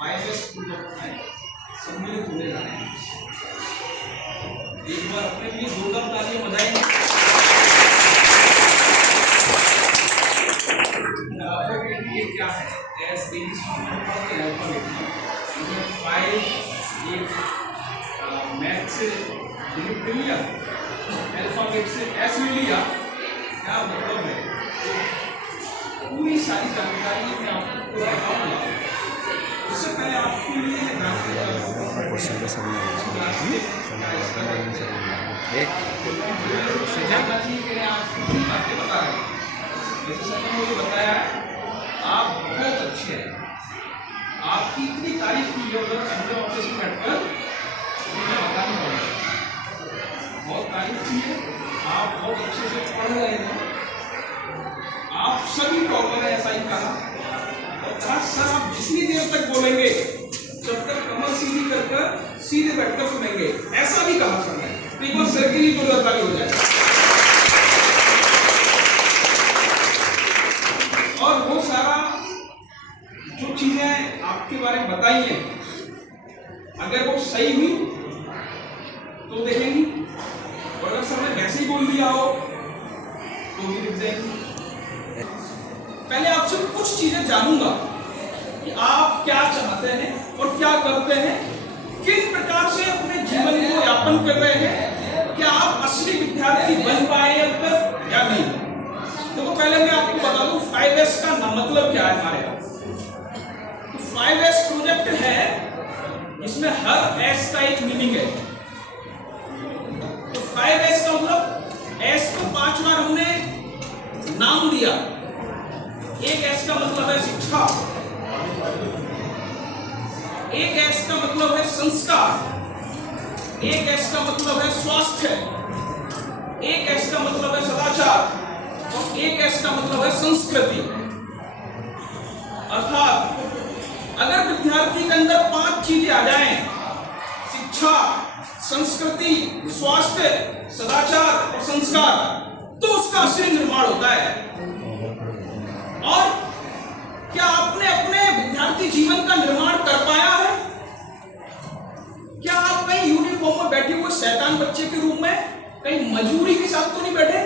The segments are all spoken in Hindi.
5S प्रोजेक्ट में सम्मिलित होने जा रहे हैं। एक बार अपने लिए जोरदार तालियां बजाएंगे। अल्फाबेट ये क्या है? एस इंग्लिश में पढ़ते हैं अल्फाबेट में 5 एक मैथ से लिख लिया, अल्फाबेट से एस ले लिया, क्या मतलब है पूरी सारी जानकारी मैं आपको बताऊंगा। उससे पहले आपके लिए मुझे बताया आप बहुत अच्छे हैं, आपकी इतनी तारीफ की ऑफिस में बैठकर मुझे बता नहीं पड़ा, बहुत तारीफ की है। आप बहुत अच्छे से पढ़ रहे हैं, आप सभी टॉपर है ऐसा ही कहा। और सर आप जितनी देर तक बोलेंगे जब तक कमर सीधी कर सीधे बैठकर सुनेंगे, ऐसा भी कहा सर ने। तो एक बार सर के लिए तो ताली हो जाए। और वो सारा जो चीजें आपके बारे में बताई हैं, अगर वो सही हुई तो देखेंगी, और अगर सर ने वैसे ही बोल दिया हो तो भी लिख देंगे। पहले आपसे कुछ चीजें जानूंगा कि आप क्या चाहते हैं और क्या करते हैं, किन प्रकार से अपने जीवन को यापन कर रहे हैं, क्या आप असली विद्यार्थी बन पाए अब तक या नहीं। तो पहले मैं आपको बता दूं 5S का मतलब क्या है हमारे यहाँ। तो 5S प्रोजेक्ट है, इसमें हर S का एक मीनिंग है। तो 5S का मतलब S को 5 बार हमने नाम दिया। एक S का मतलब है शिक्षा, एक S का मतलब है संस्कार, एक S का मतलब है स्वास्थ्य, एक S का मतलब है सदाचार, और एक S का मतलब है संस्कृति। अर्थात अगर विद्यार्थी के अंदर 5 चीजें आ जाएं, शिक्षा, संस्कृति, स्वास्थ्य, सदाचार और संस्कार, तो उसका असली निर्माण होता है। और क्या आपने अपने विद्यार्थी जीवन का निर्माण कर पाया है? क्या आप कहीं यूनिफॉर्म में बैठे हुए शैतान बच्चे के रूप में कहीं मजूरी के साथ तो नहीं बैठे?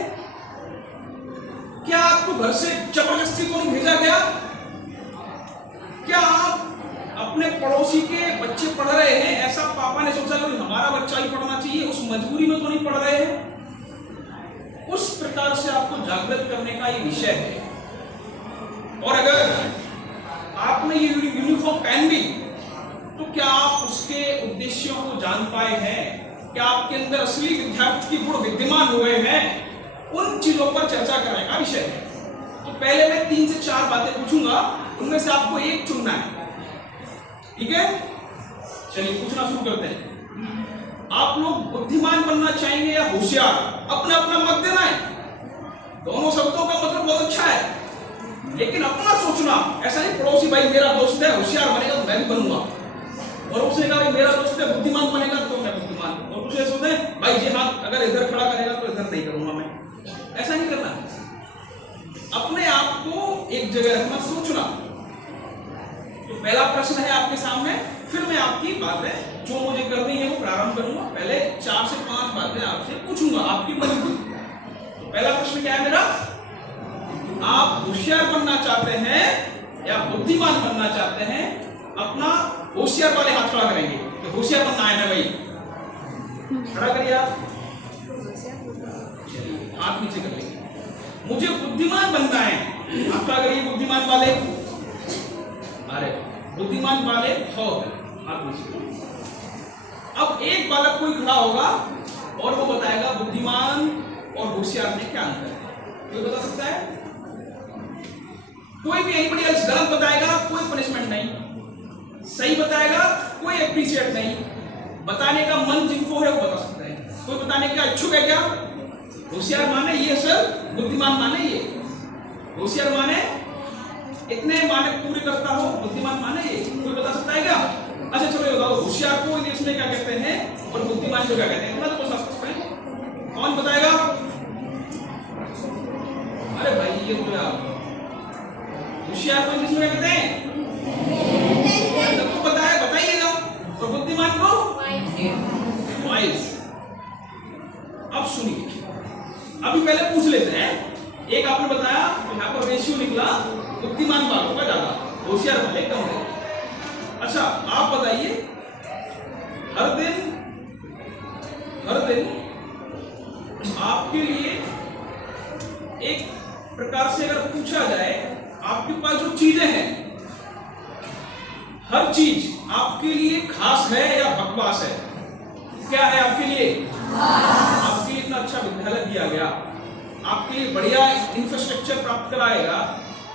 क्या आपको घर से जबरदस्ती तो नहीं भेजा गया? क्या आप अपने पड़ोसी के बच्चे पढ़ रहे हैं, ऐसा पापा ने सोचा कि हमारा बच्चा ही पढ़ना चाहिए, उस मजबूरी में तो नहीं पढ़ रहे हैं? उस प्रकार से आपको जागृत करने का ये विषय है। और अगर आपने ये यूनिफॉर्म पहन ली तो क्या आप उसके उद्देश्यों को जान पाए हैं? क्या आपके अंदर असली विद्यार्थी के गुण विद्यमान हुए हैं? उन चीजों पर चर्चा करने का विषय है। तो पहले मैं 3 से 4 बातें पूछूंगा, उनमें से आपको एक चुनना है, ठीक है? चलिए पूछना शुरू करते हैं। आप लोग बुद्धिमान बनना चाहेंगे या होशियार? अपना अपना मत देना है। दोनों शब्दों का मतलब बहुत अच्छा है, लेकिन अपना सोचना। ऐसा नहीं पड़ोसी भाई मेरा दोस्त है होशियार बनेगा तो मैं भी बनूंगा, और उसने कहा मेरा दोस्त है बुद्धिमान बनेगा तो मैं बुद्धिमान, और दूसरे सोचते भाई ये हाथ अगर इधर खड़ा करेगा तो इधर नहीं करूंगा मैं। ऐसा नहीं करना, अपने आप को एक जगह रखना, सोचना। तो पहला प्रश्न है आपके सामने, फिर मैं आपकी बातें जो मुझे करनी है वो प्रारंभ करूंगा। पहले 4 से 5 बातें आपसे पूछूंगा, आपकी मजबूरी। तो पहला प्रश्न क्या है मेरा? आप होशियार बनना चाहते हैं या बुद्धिमान बनना चाहते हैं? अपना होशियार वाले हाथ खड़ा करेंगे तो होशियार बनना है ना भाई, खड़ा करिए आप, हाथ नीचे कर लेंगे। मुझे बुद्धिमान बनना है, आप खड़ा करिए बुद्धिमान वाले। अरे बुद्धिमान वाले हो, हाथ नीचे करिए। अब एक बालक कोई खड़ा होगा और वो बताएगा बुद्धिमान और होशियार में क्या अंतर है। कोई बता सकता है? कोई भी एनीबॉडी एल्स गलत बताएगा, कोई पनिशमेंट नहीं, सही बताएगा कोई एप्रिशिएट नहीं। बताने का मन जिनको है वो बता सकता है। कोई बताने का इच्छुक है क्या? होशियार माने ये सर, बुद्धिमान माने ये। होशियार माने इतने मानक पूरे करता हो, बुद्धिमान माने ये। कोई बता सकता है क्या? अच्छा चलो ये बताओ, होशियार को इंग्लिश में क्या कहते हैं और बुद्धिमान को क्या कहते हैं? इतना तो बता सकते हैं। कौन बताएगा? अरे भाई ये तो आप होशियार को इंग्लिश में कहते हैं, सबको हर चीज आपके लिए खास है या बकवास है? क्या है आपके लिए? आपके लिए इतना अच्छा विद्यालय दिया गया, आपके लिए बढ़िया इंफ्रास्ट्रक्चर प्राप्त कराएगा,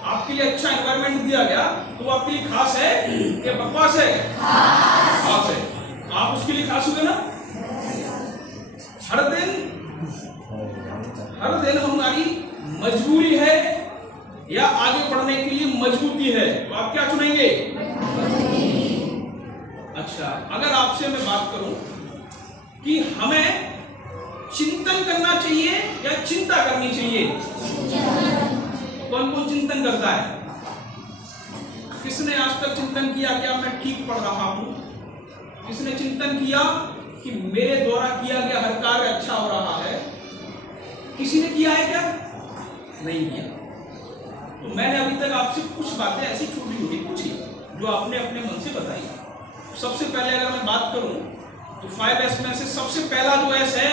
आपके लिए अच्छा एनवायरनमेंट दिया गया, तो आपके लिए खास है या बकवास है? खास है। आप उसके लिए खास हुए ना? हर दिन हमारी मजबूरी है या आगे बढ़ने के लिए मजबूती है, तो आप क्या चुनेंगे? अच्छा, अगर आपसे मैं बात करूं कि हमें चिंतन करना चाहिए या चिंता करनी चाहिए, कौन कौन चिंतन करता है? किसने आज तक चिंतन किया क्या मैं ठीक पढ़ रहा हूं? किसने चिंतन किया कि मेरे द्वारा किया गया हर कार्य अच्छा हो रहा है? किसी ने किया है क्या? नहीं किया। तो मैंने अभी तक आपसे कुछ बातें ऐसी छोटी छोटी पूछी जो आपने अपने मन से बताई। सबसे पहले अगर मैं बात करूं तो 5S में से सबसे पहला जो एस है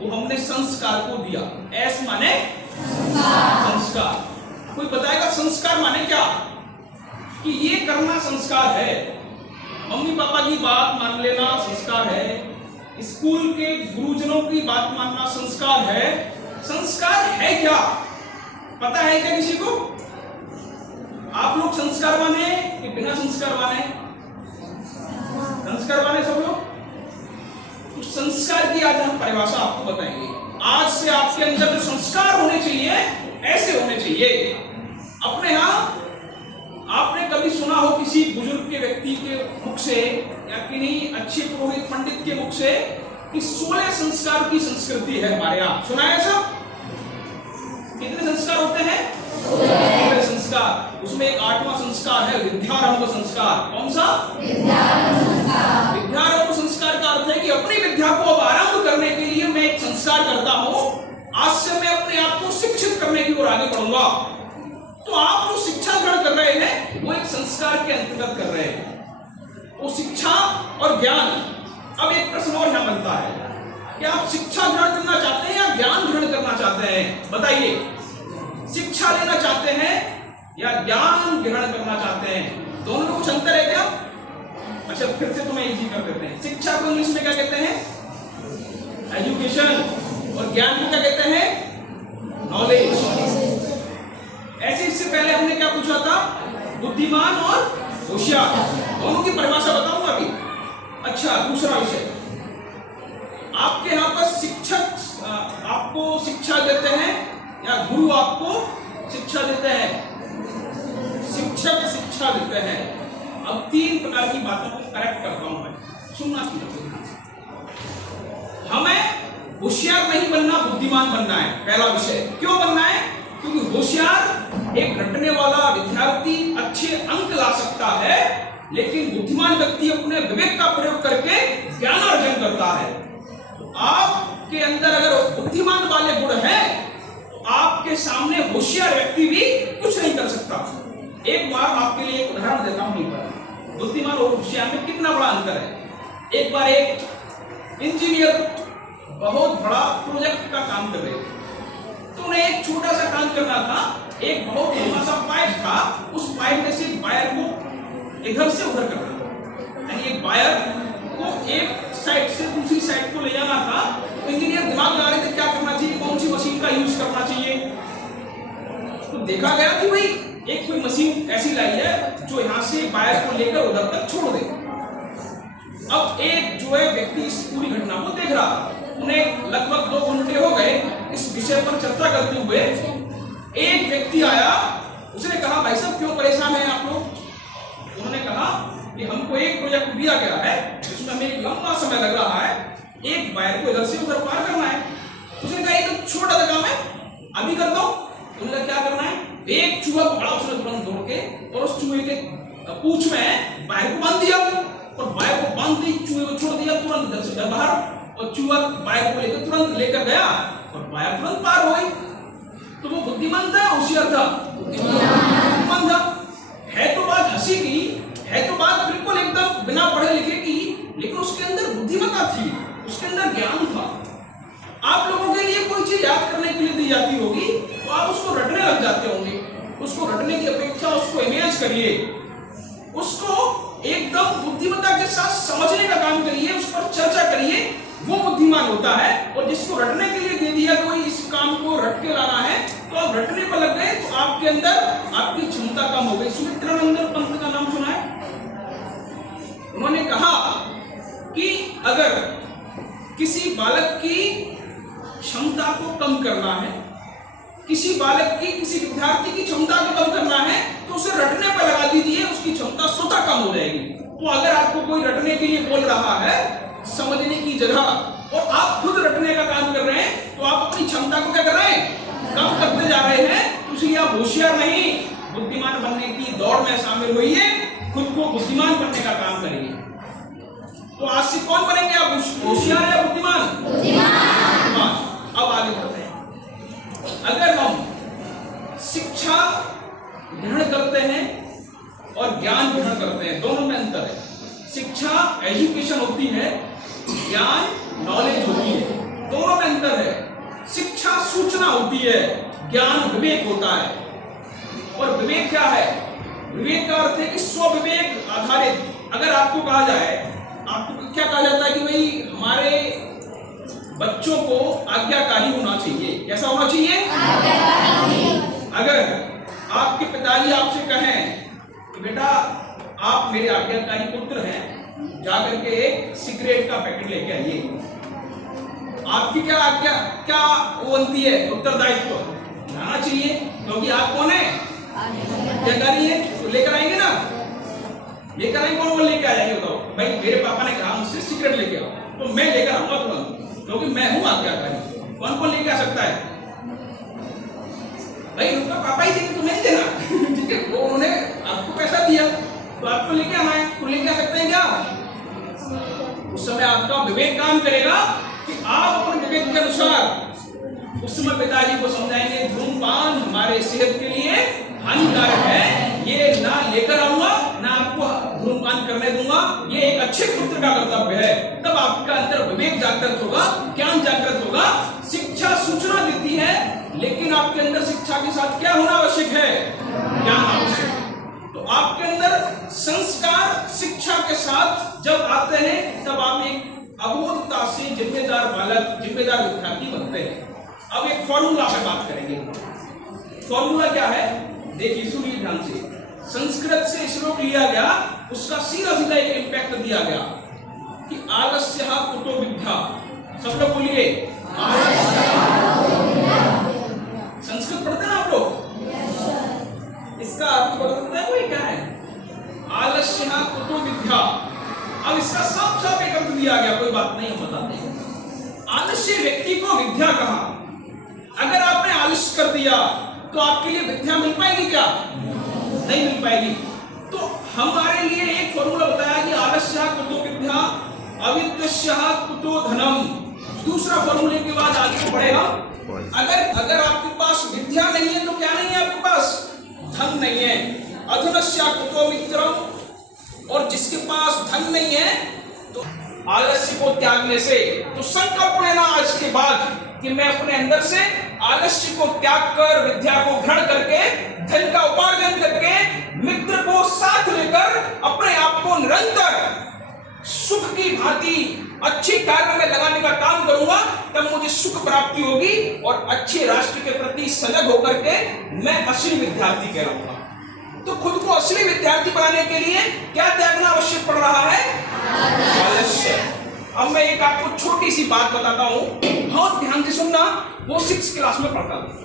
वो हमने संस्कार को दिया। एस माने संस्कार। कोई बताएगा संस्कार माने क्या? कि ये करना संस्कार है। मम्मी पापा की बात मान लेना संस्कार है, स्कूल के गुरुजनों की बात मानना संस्कार है। संस्कार है क्या? पता है क्या किसी को? आप लोग संस्कारवान हैं कि बिना संस्कारवान हैं? संस्कारवान है सब लोग। तो संस्कार की आज हम परिभाषा आपको बताएंगे। आज से आपके अंदर जो संस्कार होने चाहिए ऐसे होने चाहिए। अपने यहां आपने कभी सुना हो किसी बुजुर्ग के व्यक्ति के मुख से या किन्हीं अच्छे पुरोहित पंडित के मुख से कि 16 संस्कार की संस्कृति है हमारे यहाँ? सुना है सब? कितने संस्कार होते हैं? 16 संस्कार। उसमें एक 8वां संस्कार है विद्यारंभ संस्कार। कौन सा? विद्यारंभ संस्कार का अर्थ है कि अपनी विद्या को अब आरंभ करने के लिए मैं एक संस्कार करता हूं। आज से मैं अपने आप को शिक्षित करने की ओर आगे बढ़ूंगा। तो आप जो शिक्षा ग्रहण कर रहे हैं वो एक संस्कार के अंतर्गत कर रहे हैं। वो शिक्षा और ज्ञान। अब एक प्रश्न और यहां बनता है कि आप शिक्षा ग्रहण करना चाहते हैं या ज्ञान ग्रहण करना चाहते हैं? बताइए, शिक्षा लेना चाहते हैं या ज्ञान ग्रहण करना चाहते हैं? दोनों में कुछ अंतर है क्या? अच्छा, फिर से तुम्हें इजी कर देते हैं। शिक्षा को इंग्लिश में क्या कहते हैं? एजुकेशन। और ज्ञान को क्या कहते हैं? नॉलेज। ऐसे इससे पहले हमने क्या पूछा था? बुद्धिमान और होशियार। दोनों की परिभाषा बताऊंगा अभी। अच्छा, दूसरा विषय, आपके यहाँ पर शिक्षक आपको शिक्षा देते हैं या गुरु आपको शिक्षा देते हैं? शिक्षक शिक्षा देते हैं। अब 3 प्रकार की बातों को करेक्ट करता हूं मैं, सुनना चाहिए। हमें होशियार नहीं बनना, बुद्धिमान बनना है। पहला विषय क्यों बनना है? क्योंकि होशियार एक रटने वाला विद्यार्थी अच्छे अंक ला सकता है, लेकिन बुद्धिमान व्यक्ति अपने विवेक का प्रयोग करके ज्ञान अर्जन करता है। तो आपके अंदर अगर बुद्धिमान वाले गुण हैं तो आपके सामने होशियार व्यक्ति भी कुछ नहीं कर सकता। एक बार आपके लिए एक उदाहरण देता हूं। बुद्धिमान और होशियार में कितना बड़ा अंतर है। एक बार एक इंजीनियर बहुत बड़ा प्रोजेक्ट का काम कर रहे थे, तो उन्हें एक छोटा सा काम करना था। एक बहुत लंबा सा पाइप था, उस पाइप में से वायर को इधर से उधर करना, यानी एक वायर को एक साइड से दूसरी साइड को ले जाना था। तो इंजीनियर दिमाग लगा रहे थे क्या करना चाहिए, कौन सी मशीन का यूज करना चाहिए। तो देखा गया कि भाई एक कोई मशीन ऐसी लाई है जो यहाँ से वायर को लेकर उधर तक छोड़ दे। अब एक जो है व्यक्ति इस पूरी घटना को देख रहा था। उन्हें लगभग 2 घंटे हो गए इस विषय पर चर्चा करते हुए। एक व्यक्ति आया, उसने कहा भाई साहब क्यों परेशान हैं आप लोग? उन्होंने कहा कि हमको एक प्रोजेक्ट दिया गया है जिसमें हमें एक लंबा समय लग रहा है, एक वायर को इधर से उधर पार करना है। उसने कहा एक छोटा सा काम है, अभी करता हूं। उन्होंने क्या करना है? एक चूहा पकड़ा उसने तुरंत दौड़ के और उस चूहे के पूंछ में वायर को बांध दिया और वायर को बांध दी, चूहे को छोड़ दिया तुरंत इधर से बाहर, और चूहा वायर को लेकर तुरंत लेकर गया और वायर तुरंत पार हो गई। तो वो बुद्धिमान था, होशियार था? बुद्धिमान था। है तो बात हंसी की, है तो बात बिल्कुल एकदम बिना पढ़े लिखे की, लेकिन उसके अंदर बुद्धिमत्ता थी, उसके अंदर ज्ञान था। आप लोगों के लिए कोई चीज याद करने के लिए दी जाती होगी तो आप उसको रटने लग जाते होंगे। उसको रटने की अपेक्षा उसको इमेज करिए, उसको बुद्धिमान होता है। और जिसको रटने के लिए दे दिया कोई इस काम को रट के लाना है, तो आप रटने पर लग गए तो आपके अंदर आपकी क्षमता कम हो गई। सुमित्रानंद पंत का नाम सुना है? उन्होंने कहा कि अगर किसी बालक की क्षमता को कम करना है, किसी बालक की, किसी विद्यार्थी की क्षमता को कम करना है, तो उसे रटने पर लगा दीजिए, उसकी क्षमता स्वतः कम हो जाएगी। तो अगर आपको कोई रटने के लिए बोल रहा है समझने की जगह, और आप खुद रटने का काम कर रहे हैं, तो आप अपनी क्षमता को क्या कर रहे हैं? कम करते जा रहे हैं। इसलिए आप होशियार नहीं, बुद्धिमान बनने की दौड़ में शामिल होइए, खुद को बुद्धिमान बनने का काम करिए। तो आज से कौन बनेंगे आप, होशियार या बुद्धिमान? बुद्धिमान। अब आगे बढ़ते हैं। अगर हम शिक्षा ग्रहण करते हैं और ज्ञान ग्रहण करते हैं, दोनों में अंतर है। शिक्षा एजुकेशन होती है, ज्ञान नॉलेज होती है, दोनों में अंतर है। शिक्षा सूचना होती है, ज्ञान विवेक होता है। और विवेक क्या है? विवेक का अर्थ है कि स्व विवेक आधारित। अगर आपको कहा जाए, आपको क्या कहा जाता है कि भाई हमारे बच्चों को आज्ञाकारी होना चाहिए। कैसा होना चाहिए? अगर आपके पिताजी आपसे कहें कि बेटा आप मेरे आज्ञाकारी पुत्र हैं, जाकर के एक सिगरेट का पैकेट लेके आइए, आपकी क्या आज्ञा, क्या वो बनती है? उत्तरदायित्व जाना चाहिए, क्योंकि आप कौन है? आज्ञाकारी है। तो लेकर आएंगे ना, लेकर आएंगे। कौन लेके आ जाएंगे बताओ? भाई मेरे पापा ने कहा मुझसे सिगरेट लेके आओ, तो मैं लेकर आऊंगा तुरंत, क्योंकि मैं हूं आज्ञाकारी। कौन लेके आ सकता है? भाई उनका पापा ही देंगे, तुम्हें नहीं देना। ठीक है, वो उन्होंने आपको पैसा दिया तो आपको लेके आना है, तो लेके आ सकते हैं क्या? उस समय आपका विवेक काम करेगा कि आप अपने विवेक के अनुसार उस समय पिताजी को समझाएंगे धूमपान हमारे सेहत के लिए हानिकारक है, ये ना लेकर आऊंगा, ना आपको धूमपान करने दूंगा, ये एक अच्छे पुत्र का कर्तव्य है। तब आपका अंदर विवेक जागृत होगा, ज्ञान जागृत होगा। शिक्षा सूचना देती है, लेकिन आपके अंदर शिक्षा के साथ क्या होना आवश्यक है? ज्ञान आवश्यक। तो आपके अंदर संस्कार शिक्षा के साथ जब आते हैं, तब आप एक अबोधता से जिम्मेदार बालक, जिम्मेदार विद्यार्थी बनते हैं। अब एक फॉर्मूला पे बात करेंगे। फॉर्मूला क्या है? देखिए, सुनिए ध्यान से। संस्कृत से श्लोक लिया गया, उसका सीधा सीधा एक इम्पैक्ट दिया गया कि आलस्यः कुतो विद्या। सब लोग बोलिए, संस्कृत पढ़ते हैं आप लोग? इसका अर्थ पढ़ते हैं कोई? क्या है आलस्यः कुतो विद्या? अब इसका साफ साफ एक अर्थ दिया गया, कोई बात नहीं, हम बताते हैं। आलस्य व्यक्ति को विद्या कहा। अगर आपने आलस्य कर दिया तो आपके लिए विद्या मिल पाएगी क्या? नहीं मिल पाएगी। तो हमारे लिए एक फॉर्मूला बताया कि आलस्यः कुतो विद्या, अविद्यस्यः कुतो धनम। दूसरा फॉर्मूले के बाद आगे बढ़े हम। अगर आपके पास विद्या नहीं है तो क्या नहीं है आपके पास? धन नहीं है। अधनस्य कुतो मित्रम। और जिसके पास धन नहीं है तो आलस्य को त्यागने से, तो संकल्प लेना आज के बाद कि मैं अपने अंदर से आलस्य को त्याग कर, विद्या को ग्रहण करके, धन का उपार्जन करके, मित्र को साथ लेकर अपने आप को निरंतर सुख की भांति अच्छे कार्य में लगाने का काम करूंगा। तब मुझे सुख प्राप्ति होगी और अच्छे राष्ट्र के प्रति सजग होकर के मैं असली विद्यार्थी कहलाऊंगा। तो खुद को असली विद्यार्थी बनाने के लिए क्या त्यागना आवश्यक पड़ रहा है? आलस्य। अब मैं एक आपको छोटी सी बात बताता हूं, बहुत ध्यान से सुनना। वो 6th क्लास में पढ़ता था।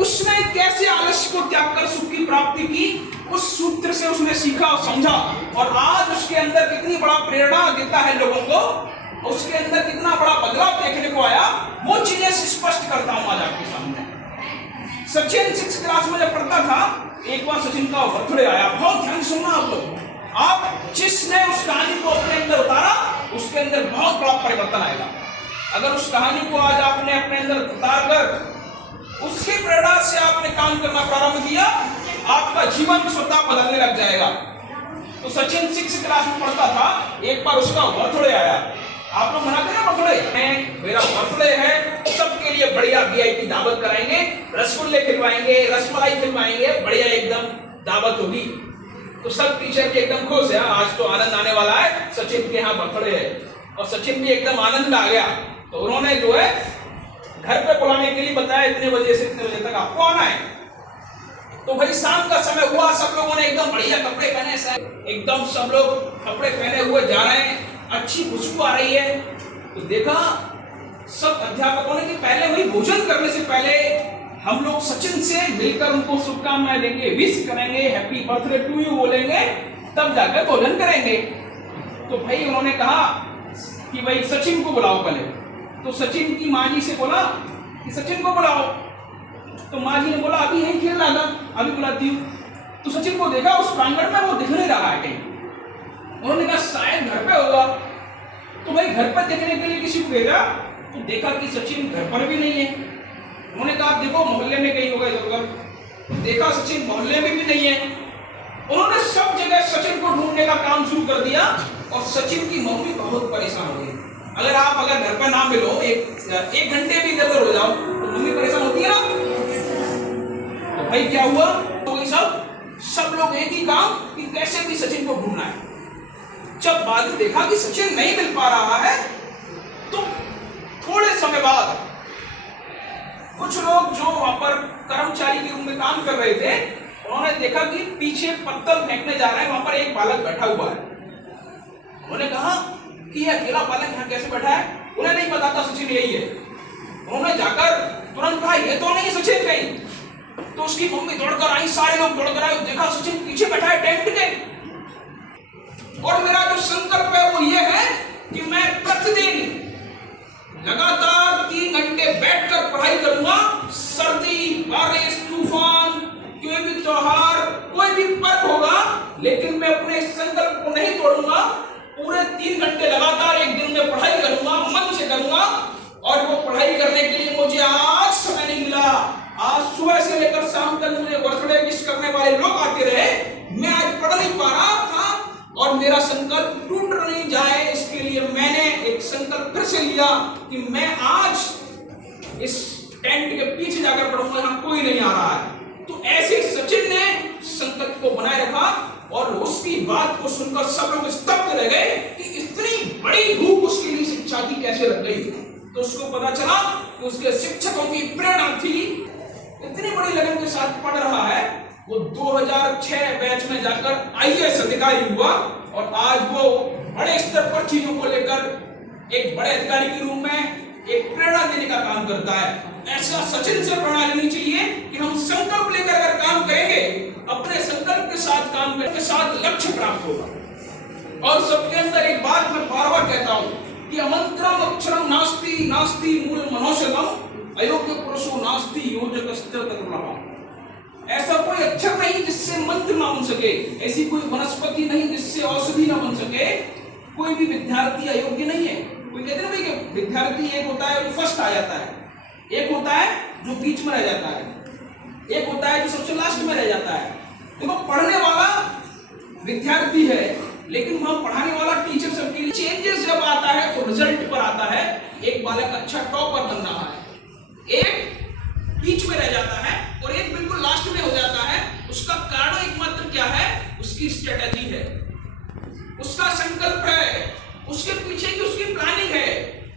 उसने कैसे आलस्य को त्याग कर सुख की प्राप्ति की, उस सूत्र से उसने सीखा और समझा, और आज उसके अंदर कितनी बड़ा प्रेरणा देता है लोगों को, उसके अंदर कितना बड़ा बदलाव देखने को आया, वो चीजें स्पष्ट करता हूं आज आपके सामने। सचिन 6th क्लास में जब पढ़ता था, एक बार सचिन का बर्थडे आया। बहुत ध्यान सुनना आप लोग। आप जिसने उस कहानी को अपने अंदर उतारा, उसके अंदर बहुत बड़ा परिवर्तन आएगा। अगर उस कहानी को आज आपने अपने अंदर उतार कर उसकी प्रेरणा से आपने काम करना प्रारंभ किया, आपका जीवन स्वतः बदलने लग जाएगा। तो सचिन 6th क्लास में पढ़ता था, एक बार उसका बर्थडे आया। आप लोग मनाते ना बर्थडे? मेरा बर्थडे है, सबके लिए बढ़िया VIP दावत कराएंगे, रसगुल्ले खिलवाएंगे, रसमलाई खिलवाएंगे, बढ़िया एकदम दावत होगी। तो सब टीचर के एकदम खुश है, आज तो आनंद आने वाला है, सचिन के यहाँ बर्थडे है। और सचिन भी एकदम आनंद में आ गया। तो उन्होंने जो है घर पे बुलाने के लिए बताया, इतने बजे से इतने बजे तक आपको आना है। तो भाई शाम का समय हुआ, सब लोगों ने एकदम बढ़िया कपड़े पहने, एकदम सब लोग कपड़े पहने हुए जा रहे हैं, अच्छी खुशबू आ रही है। तो देखा सब अध्यापकों ने कि पहले वही भोजन करने से पहले हम लोग सचिन से मिलकर उनको शुभकामनाएं देंगे, विश करेंगे, हैप्पी बर्थडे टू यू बोलेंगे, तब जाकर भोजन करेंगे। तो भाई उन्होंने कहा कि भाई सचिन को बुलाओ पहले। तो सचिन की माँ जी से बोला कि सचिन को बुलाओ। तो माँ जी ने बोला अभी यही खेल रहा था, अभी बुलाती हूँ। तो सचिन को देखा उस प्रांगण में वो दिख नहीं रहा है कहीं। उन्होंने कहा शायद घर पे होगा। तो भाई घर पर देखने के लिए किसी को भेजा, तो देखा कि सचिन घर पर भी नहीं है। उन्होंने कहा आप देखो मोहल्ले में कहीं होगा इधर उधर। देखा सचिन मोहल्ले में भी नहीं है। उन्होंने सब जगह सचिन को ढूंढने का काम शुरू कर दिया और सचिन की मम्मी बहुत परेशान हो गई। अगर घर पर ना मिलो, एक घंटे भी इधर उधर हो जाओ तो मम्मी परेशान होती है ना। तो भाई क्या हुआ, तो सब लोग एक ही काम कि कैसे भी सचिन को ढूंढना है। जब बाद में देखा कि सचिन नहीं मिल पा रहा है, तो थोड़े समय बाद कुछ लोग जो वहां पर कर्मचारी के रूप में काम कर रहे थे, उन्होंने देखा कि पीछे पत्थर फेंकने जा रहे हैं, वहां पर एक बालक बैठा हुआ है। उन्होंने कहा कि यह अकेला बालक यहाँ कैसे बैठा है। उन्हें नहीं पता था सचिन यही है। उन्होंने जाकर तुरंत कहा ये तो नहीं सचिन कहीं। तो उसकी मम्मी दौड़कर आई, सारे लोग दौड़कर आए, देखा सचिन पीछे बैठा है टेंट के। और मेरा जो संकल्प है वो ये है कि मैं प्रतिदिन लगातार 3 घंटे बैठकर पढ़ाई करूंगा। सर्दी, बारिश, तूफान, कोई भी त्योहार, कोई भी पर्व होगा, लेकिन मैं अपने संकल्प को नहीं तोड़ूंगा। पूरे 3 घंटे लगातार एक दिन में पढ़ाई करूंगा, मन से करूंगा। और वो पढ़ाई करने के लिए मुझे आज समय नहीं मिला। आज सुबह से लेकर शाम तक मुझे बर्थडे विश करने वाले लोग आते रहे, मैं आज पढ़ नहीं पा रहा था। और मेरा संकल्प टूट नहीं जाए, इसके लिए मैंने एक संकल्प फिर से लिया कि मैं आज इस टेंट के पीछे जाकर पढ़ूंगा, यहाँ कोई नहीं आ रहा है। तो ऐसे सचिन ने संकल्प को बनाए रखा और उसकी बात को सुनकर सब लोग स्तब्ध रह गए कि इतनी बड़ी भूख उसके लिए शिक्षा की कैसे लग गई। तो उसको पता चला कि उसके शिक्षकों की प्रेरणा थी, इतनी बड़ी लगन के साथ पढ़ रहा है। वो 2006 बैच में जाकर आईएएस अधिकारी हुआ और आज वो बड़े स्तर पर चीजों को लेकर एक बड़े अधिकारी के रूप में एक प्रेरणा देने का काम करता है। ऐसा सचिन से प्रेरणा लेनी चाहिए कि हम संकल्प लेकर अगर काम करेंगे, अपने संकल्प के साथ काम करने के साथ लक्ष्य प्राप्त होगा। और सबके अंदर एक बात मैं बार बार कहता हूं कि अमंत्रम अक्षरम नास्ति नास्ति मूल मनोषधम अयोग्य पुरुषो नास्ति योजक स्थिर। ऐसा कोई अक्षर नहीं जिससे मंत्र ना बन सके, ऐसी कोई वनस्पति नहीं जिससे औषधि ना बन सके। कोई भी विद्यार्थी अयोग्य नहीं है। कोई कहते ना भाई कि विद्यार्थी एक होता है जो फर्स्ट आ जाता है, एक होता है जो बीच में रह जाता है, एक होता है जो सबसे लास्ट में रह जाता है। देखो पढ़ने वाला विद्यार्थी है, लेकिन वहां पढ़ाने वाला टीचर सबके लिए चेंजेस जब आता है तो रिजल्ट पर आता है। एक बालक अच्छा टॉपर बन रहा है, एक बीच में रह जाता है और एक बिल्कुल लास्ट में हो जाता है। उसका कारण एकमात्र क्या है? उसकी स्ट्रेटजी है, उसका संकल्प है, उसके पीछे की उसकी प्लानिंग है,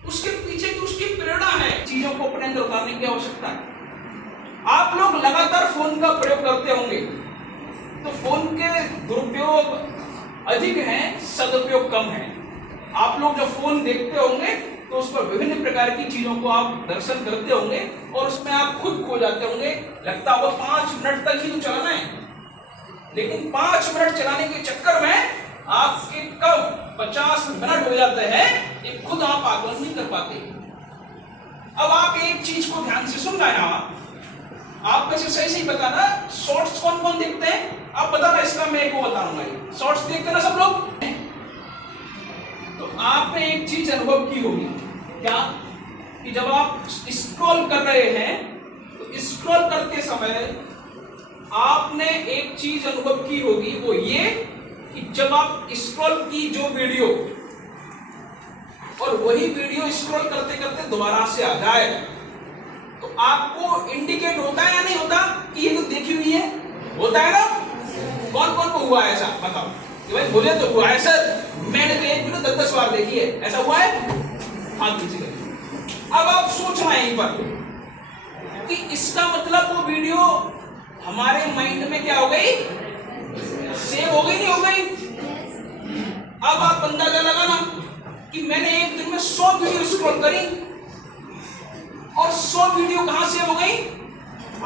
उसके पीछे की उसकी प्रेरणा है। चीजों को अपने अंदर उतारने की आवश्यकता है। आप लोग लगातार फोन का प्रयोग करते होंगे, तो फोन के दुरुपयोग अधिक है, सदुपयोग कम है। आप लोग जब फोन देखते होंगे तो उस पर विभिन्न प्रकार की चीजों को आप दर्शन करते होंगे और उसमें आप खुद खो जाते होंगे। लगता होगा 5 मिनट तक ही तो चलाना है, लेकिन 5 मिनट चलाने के चक्कर में आपके कब 50 मिनट हो जाते हैं, ये खुद आप आकलन नहीं कर पाते। अब आप एक चीज को ध्यान से सुन रहे हैं, आप में से सही बताना शॉर्ट्स कौन कौन देखते हैं, आप बताना, इसका मैं एक को बताऊंगा। शॉर्ट्स देखते ना सब लोग, तो आपने एक चीज अनुभव की होगी क्या, कि जब आप स्क्रॉल कर रहे हैं तो स्क्रॉल करते समय आपने एक चीज अनुभव की होगी, वो ये कि जब आप स्क्रॉल की जो वीडियो और वही वीडियो स्क्रॉल करते करते दोबारा से आ जाए तो आपको इंडिकेट होता है या नहीं होता कि ये तो देखी हुई है? होता है ना? कौन कौन को हुआ ऐसा बताओ कि भाई मुझे तो हुआ है सर, मैंने तो एक वीडियो 10 बार देखी है, ऐसा हुआ है? हाथ नीचे करिए। अब आप सोचना यहीं पर कि इसका मतलब वो वीडियो हमारे माइंड में क्या हो गई, सेव हो गई, नहीं हो गई? अब आप अंदाजा लगाना कि मैंने एक दिन में 100 वीडियो स्क्रॉल करी और 100 वीडियो कहां सेव हो गई?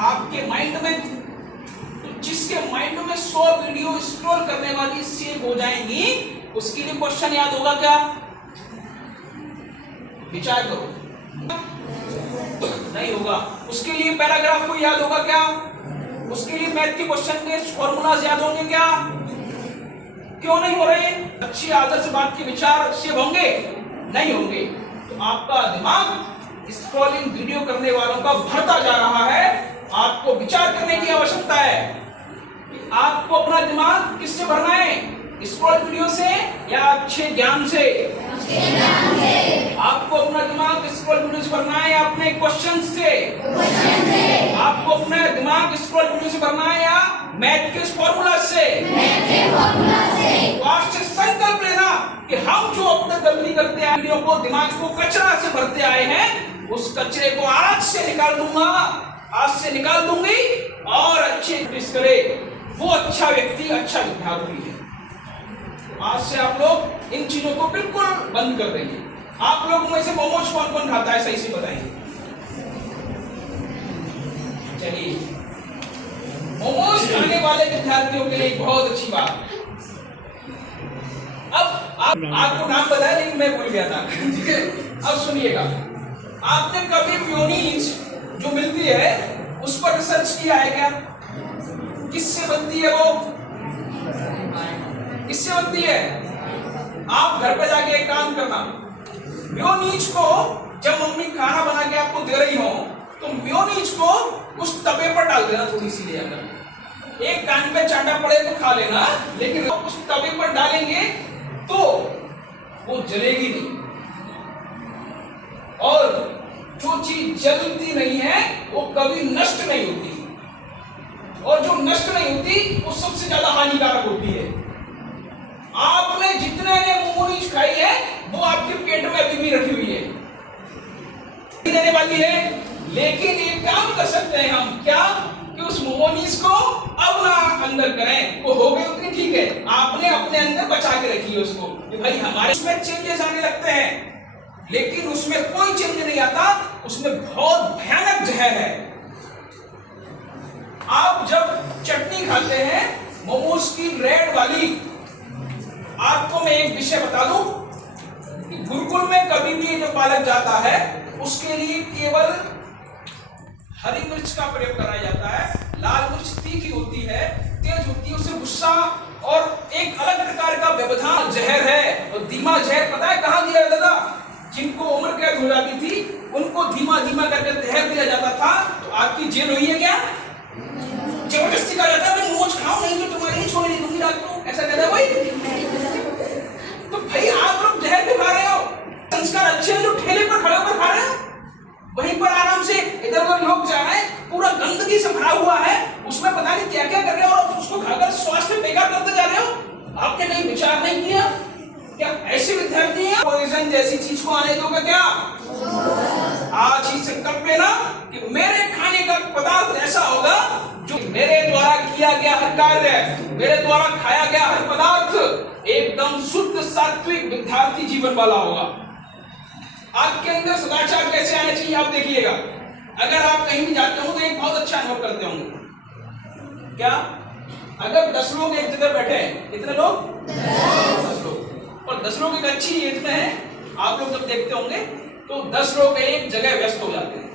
आपके माइंड में। तो जिसके माइंड में 100 वीडियो स्क्रॉल करने वाली सेव हो जाएंगी, उसके लिए क्वेश्चन याद होगा क्या? विचार करो। नहीं होगा। उसके लिए पैराग्राफ को याद होगा क्या? उसके लिए मैथ के क्वेश्चन के फॉर्मूलाज याद होंगे क्या? क्यों नहीं हो रहे? अच्छी आदत से बात के विचार सेव होंगे? नहीं होंगे। तो आपका दिमाग स्क्रॉलिंग वीडियो करने वालों का भरता जा रहा है। आपको विचार करने की आवश्यकता है कि आपको अपना दिमाग किससे भरना है, स्क्रॉल वीडियो से या अच्छे ज्ञान से? आपको अपना दिमाग स्क्रॉल वीडियो से भरना है या अपने क्वेश्चन से? आपको अपना दिमाग स्क्रॉल वीडियो से भरना है या मैथ के फॉर्मूला से? आज से संकल्प लेना कि हम जो अपने गलती करते हैं, वीडियो को, दिमाग को कचरा से भरते आए हैं, उस कचरे को आज से निकाल दूंगा, आज से निकाल दूंगी और अच्छे करे वो अच्छा व्यक्ति, अच्छा विद्यार्थी है। आज से आप लोग इन चीजों को बिल्कुल बंद कर देंगे। आप लोग में से मोमोज कौन कौन खाता है, सही से बताइए। चलिए, मोमोज खाने वाले विद्यार्थियों के लिए बहुत अच्छी बात। अब आपको नाम बताया लेकिन मैं भूल गया था। अब सुनिएगा, आपने कभी मेयोनीज जो मिलती है उस पर रिसर्च किया है क्या? किससे बनती है वो? किससे बनती है? आप घर पे जाके एक काम करना, मेयोनीज को जब मम्मी खाना बना के आपको दे रही हो तो मेयोनीज को उस तवे पर डाल देना, थोड़ी सी ले आकर। एक कान पे चाटा पड़े तो खा लेना, लेकिन उस तवे पर डालेंगे तो वो जलेगी नहीं। और जो चीज जलती नहीं है वो कभी नष्ट नहीं होती, और जो नष्ट नहीं होती वो सबसे ज्यादा हानिकारक होती है। आपने जितने ने मोमोनीज खाई है वो आपके पेट में अभी भी रखी हुई है, देने वाली है। लेकिन एक काम कर सकते हैं हम, क्या कि उस मोमोनीज को अब ना अंदर करें, वो हो गई उतनी ठीक है, आपने अपने अंदर बचा के रखी है उसको कि भाई हमारे उसमें चेंजेस आने लगते हैं, लेकिन उसमें कोई चेंज नहीं आता, उसमें बहुत भयानक जहर है। आप जब चटनी खाते हैं मोमोज की रेड वाली, आपको मैं एक विषय बता दूं कि गुरुकुल में कभी भी जो बालक जाता है उसके लिए केवल हरी मिर्च का प्रयोग कराया जाता है। लाल मिर्च तीखी होती है, तेज होती है, उससे गुस्सा और एक अलग प्रकार का व्यवधान जहर है। और धीमा जहर पता है कहां दिया जाता था? जिनको उम्र कैद हो जाती थी उनको धीमा धीमा करके जहर दिया जाता था। तो आपकी जेल हुई है क्या? जबरदस्ती कहा जाता है मोमोज खाओ नहीं तो तुम्हारी नहीं छोड़नी दूंगी रात को, ऐसा कहता है भाई। तो भाई आप लोग जहर भी खा रहे हो, संस्कार अच्छे हैं जो ठेले पर खड़े होकर खा रहे हो, वहीं पर आराम से इधर उधर लोग जा रहे हैं, पूरा गंदगी से भरा हुआ है, उसमें पता नहीं क्या क्या कर रहे हो और उसको खाकर स्वास्थ्य बेकार करते जा रहे हो। आपने कहीं विचार नहीं किया? क्या ऐसे विद्यार्थी हैं पॉइजन जैसी चीज को आने दोगे क्या? आज ही संकल्प लेना कि मेरे खाने का पदार्थ ऐसा होगा जो मेरे द्वारा किया गया हर कार्य, मेरे द्वारा खाया गया हर पदार्थ एकदम शुद्ध सात्विक विद्यार्थी जीवन वाला होगा। आपके अंदर सदाचार कैसे आने चाहिए आप देखिएगा। अगर आप कहीं भी जाते हो तो एक बहुत अच्छा अनुभव करते होंगे। क्या? अगर 10 लोग एक जगह बैठे हैं, कितने लोग? 10 लोग। और 10 लोग एक अच्छी एज में हैं, आप लोग जब देखते होंगे तो 10 लोग एक जगह व्यस्त हो जाते हैं।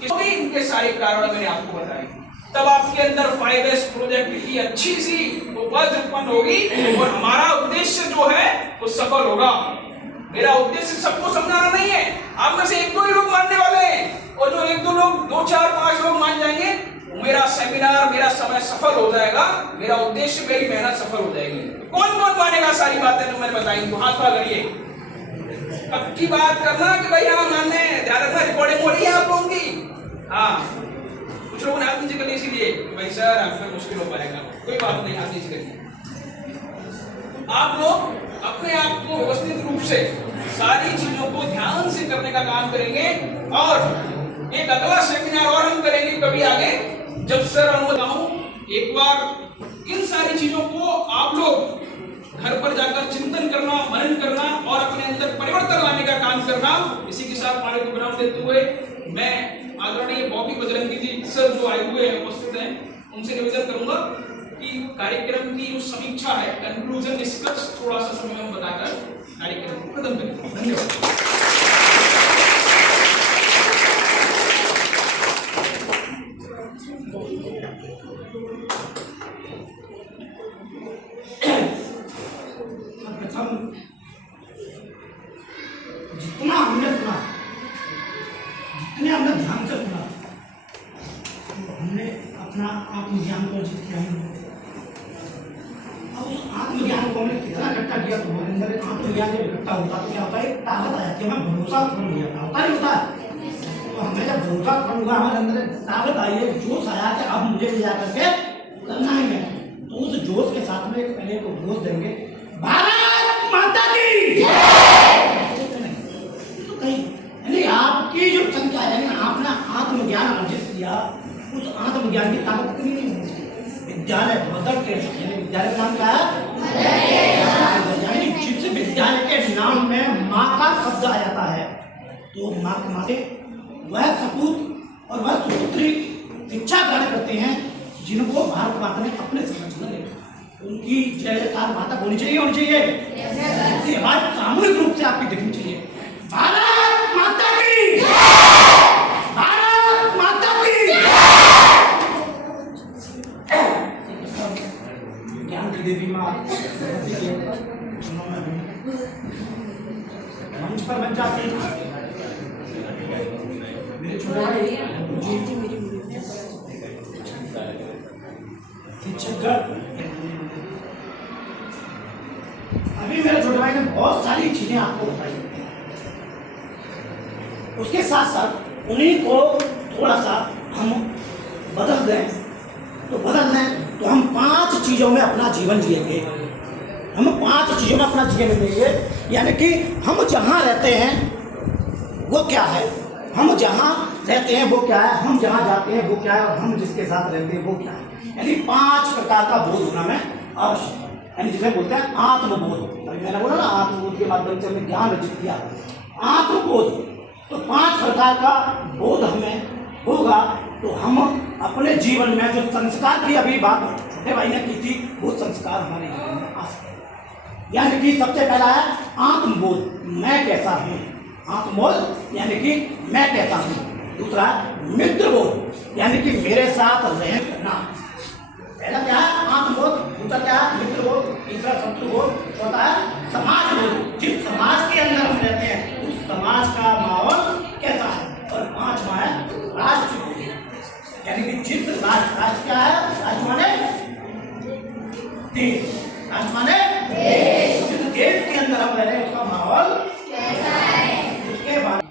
इसलिए इनके सारे कारण मैंने आपको बताए। तब आपके अंदर 5S प्रोजेक्ट की अच्छी सी उपज उत्पन्न होगी और हमारा उद्देश्य जो है वो सफल होगा। मेरा उद्देश्य सबको समझाना नहीं है, आप में से 1-2 लोग मानने वाले हैं, और जो 1-2 लोग 2, 4, 5 लोग मान जाएंगे, मेरा सेमिनार, मेरा समय सफल हो जाएगा, मेरा उद्देश्य, मेरी मेहनत सफल हो जाएगी। कौन कौन मानेगा सारी बातें जो मैंने बताई? तो हाथ करिए। अब की बात करना कि भाई हाँ मानने, ध्यान रखना रिकॉर्डिंग हो रही है आप लोगों की। हाँ, कुछ लोगों ने हाथ नीचे कर लिया इसीलिए भाई सर आपसे मुश्किल हो पाएगा, कोई बात नहीं, हाथ नीचे करिए। आप लोग अपने आप को व्यवस्थित रूप से सारी चीजों को ध्यान से करने का काम करेंगे। और एक अगला सेमिनार और हम करेंगे कभी आगे, जब सर अनुदाऊं एक बार इन सारी चीजों को आप लोग घर पर जाकर चिंतन करना, मनन करना और अपने अंदर परिवर्तन लाने का काम करना। इसी के साथ पानी को विराम देते हुए मैं आदरणीय बॉबी बजरंगी जी सर जो आए हुए हैं, उपस्थित हैं, उनसे निवेदन करूंगा कि कार्यक्रम की जो समीक्षा है, कंक्लूजन, निष्कर्ष थोड़ा सा समय में बताकर कार्यक्रम को खत्म करें। धन्यवाद। जितना हमने सुना, जितने हमने ध्यान से सुना, हमने अपना आत्मज्ञान को अर्जित किया है। अब उस आत्मज्ञान को हमने कितना इकट्ठा किया, तो हमारे अंदर एक आत्मज्ञान जब इकट्ठा होता तो क्या होता है, ताकत आया कि हमें भरोसा उत्पन्न हो जाता, होता नहीं होता। तो हमें जब भरोसा उत्पन्न हुआ, हमारे अंदर ताकत आई है, जोश आया कि अब मुझे ले जाकर के करना है। तो उस जोश के साथ में पहले को जोश देंगे, भारत माता की यानी आपकी जो संख्या है, आपने आत्मज्ञान अर्जित किया, उस आत्मज्ञान की ताकत कितनी नहीं। विद्यालय मदर टेरेसा, यानी विद्यालय का नाम क्या है, यानी जिस विद्यालय के नाम में माँ का शब्द आ जाता है, तो माँ के माते वह सपूत और वह सुपुत्री शिक्षा ग्रहण करते हैं, जिनको भारत माता ने अपने संरक्षण में देखा। उनकी जय जयकार माता होनी चाहिए, होनी चाहिए, सामूहिक रूप से आपकी दिखनी चाहिए। भारत माता की, भारत माता की। ज्ञान की देवी माँ मंच पर बन जाते मेरे छोटे भाई शिक्षक। अभी मेरे छोटे भाई ने बहुत सारी चीजें आपको बताई, उसके साथ साथ उन्हीं को थोड़ा सा हम बदल दें, तो बदल दें तो हम 5 चीज़ों में अपना जीवन जिएंगे। हम 5 चीज़ों में अपना जीवन जिएंगे, यानी कि हम जहाँ रहते हैं वो क्या है, हम जहाँ रहते हैं वो क्या है, हम जहाँ जाते हैं वो क्या है, और हम जिसके साथ रहते हैं वो क्या है। यानी 5 प्रकार का बोध होना में आवश्यक है, यानी जिसे बोलते हैं आत्मबोध। मैंने बोला ना, आत्मबोध के माध्यम से हमने ज्ञान अर्जित किया, आत्मबोध। तो 5 प्रकार का बोध हमें होगा, तो हम अपने जीवन में जो संस्कार की अभी बात छोटे भाई ने की थी, वो संस्कार हमारे जीवन में आ सकते। यानी कि सबसे पहला है आत्मबोध, मैं कैसा हूँ, आत्मबोध यानी कि मैं कैसा हूँ। दूसरा मित्रबोध, यानी कि मेरे साथ रहना। पहला क्या है आत्मबोध, दूसरा क्या है मित्रबोध, तीसरा शत्रुबोध, चौथा है समाजबोध, जिस समाज के अंदर हम रहते हैं उस समाज का माहौल कैसा है, और 5वां है राष्ट्रबोध, यानी कि जिस राष्ट्र क्या है, राष्ट्र माने देश, राष्ट्र माने जिस देश के अंदर हम रह रहे हैं उसका माहौल कैसा है। उसके बाद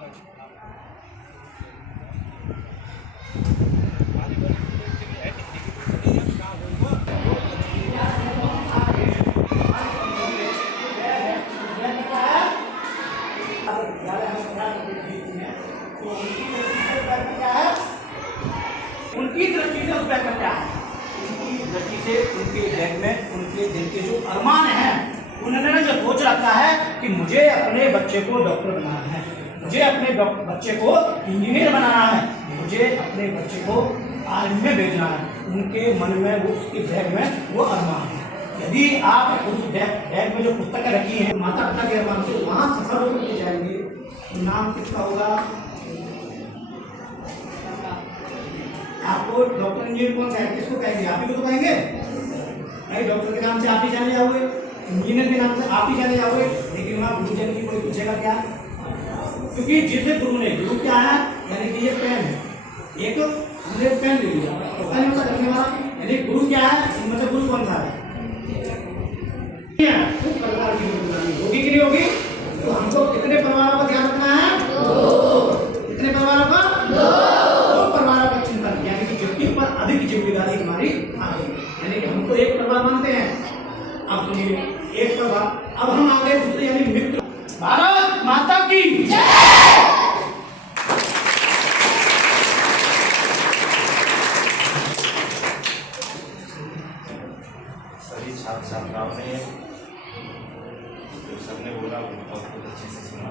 उनकी दृष्टि से उस बैग में क्या है, उनकी दृष्टि से उनके बैग में उनके दिल के जो अरमान हैं, उन्होंने जो सोच रखा है कि मुझे अपने बच्चे को डॉक्टर बनाना है, मुझे अपने बच्चे को इंजीनियर बनाना है, मुझे अपने बच्चे को आर्मी में भेजना है। उनके मन में वो, उसके बैग में वो अरमान है। यदि आप उस बैग में जो पुस्तकें रखी हैं माता पिता के अरमान से वहाँ सफल होकर के जाएंगे, नाम किसका होगा, आपको डॉक्टर इंजीनियर कौन कहेंगे, किसको कहेंगे, आप ही को तो कहेंगे नहीं। डॉक्टर के नाम से आप ही जाने जाओगे, इंजीनियर के नाम से आप ही जाने जाओगे, लेकिन वहाँ गुरुजन की कोई पूछेगा क्या, क्योंकि जिसे गुरु ने, गुरु क्या है, यानी कि ये पेन है, एक हमने पेन ले लिया, पता नहीं होता करने वाला, यानी गुरु क्या है, इनमें से गुरु कौन सा है, उस परिवार की होगी कि नहीं होगी। तो हमको कितने परिवारों का ध्यान रखना है, कितने परिवारों का, 2 परिवारों का चिंतन, यानी कि जिसके ऊपर अधिक जिम्मेदारी हमारी आ गई, यानी कि हमको एक परिवार मानते हैं। अब सुनिए, एक परिवार, अब हम आ गए दूसरे यानी मित्र। भारत माता की सभी छात्र छात्राओं ने जो सर ने बोला वो बहुत अच्छे से सुना।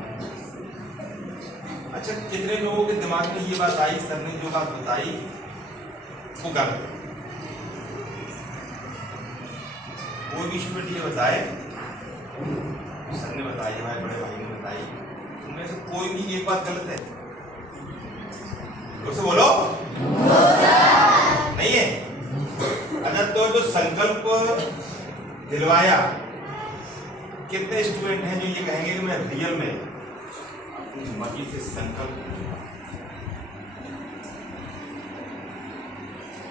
अच्छा, कितने लोगों के दिमाग में ये बात आई, सर ने जो बात बताई वो गलत है? कोई भी स्टूडेंट ये बताए, सर ने बताई, हमारे बड़े भाई ने बताई, उनमें से कोई भी एक बात गलत है? तो बोलो नहीं है। अच्छा, तो जो संकल्प दिलवाया, कितने स्टूडेंट हैं जो ये कहेंगे कि मैं रियल में अपनी मर्जी से संकल्प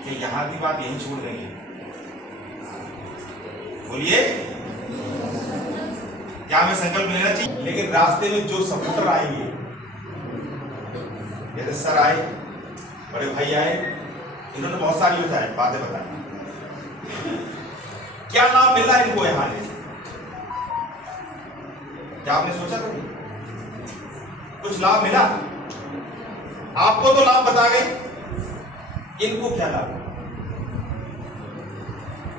कि यहां की बात यहीं छोड़ देंगे? बोलिए, क्या हमें संकल्प लेना चाहिए? लेकिन रास्ते में जो सपोर्टर आएंगे, जैसे सर आए, बड़े भाई आए, इन्होंने बहुत सारी बातें बताई। क्या लाभ मिला इनको यहां आने से? क्या आपने सोचा कभी? कुछ लाभ मिला? आपको तो लाभ बता गए, इनको क्या लाभ?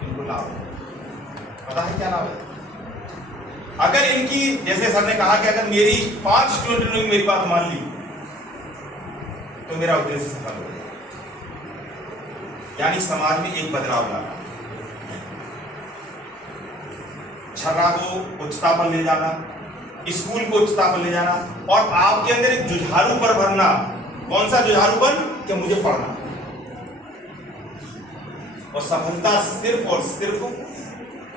इनको लाभ पता है क्या लाभ है? अगर इनकी, जैसे सर ने कहा कि अगर मेरी 5 स्टूडेंट ने मेरी बात मान ली तो मेरा उद्देश्य सफल हो गया, यानी समाज में एक बदलाव लाना, छर्रा को उच्चता पर ले जाना, स्कूल को उच्चता पर ले जाना, और आपके अंदर एक जुझारू पर भरना। कौन सा जुझारूपन? कि मुझे पढ़ना। और सफलता सिर्फ और सिर्फ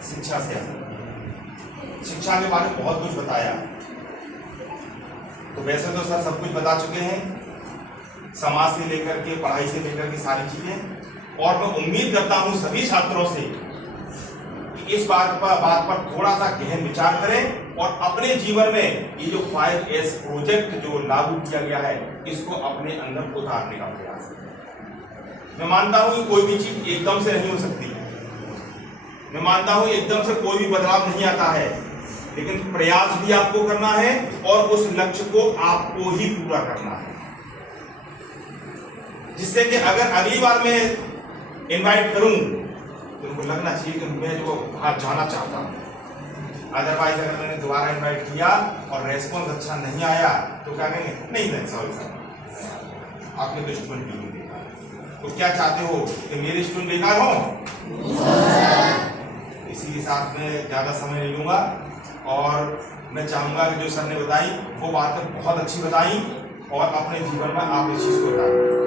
शिक्षा से आती। शिक्षा के बारे में बहुत कुछ बताया, तो वैसे तो सर सब कुछ बता चुके हैं, समाज से लेकर के, पढ़ाई से लेकर के सारी चीजें। और मैं उम्मीद करता हूं सभी छात्रों से कि इस बात पर थोड़ा सा गहन विचार करें और अपने जीवन में ये जो 5S प्रोजेक्ट जो लागू किया गया है, इसको अपने अंदर उतारने का प्रयास करें। मैं मानता हूं कि कोई भी चीज एकदम से नहीं हो सकती, मैं मानता हूं एकदम से कोई भी बदलाव नहीं आता है, लेकिन प्रयास भी आपको करना है और उस लक्ष्य को आपको ही पूरा करना है, जिससे कि अगर अगली बार मैं इनवाइट करूं तो उनको लगना चाहिए कि मैं जो वहां जाना चाहता हूं। अदरवाइज अगर मैंने दोबारा इनवाइट किया और रेस्पॉन्स अच्छा नहीं आया तो क्या कहेंगे? नहीं सर, सॉरी सर, आपने तो स्टूडेंट नहीं देखा। तो क्या चाहते हो कि मेरे स्टूडेंट बेकार हो? इसी के साथ मैं ज़्यादा समय नहीं लूँगा और मैं चाहूँगा कि जो सर ने बताई वो बातें बहुत अच्छी बताई और अपने जीवन में आप इस चीज़ को उतारें।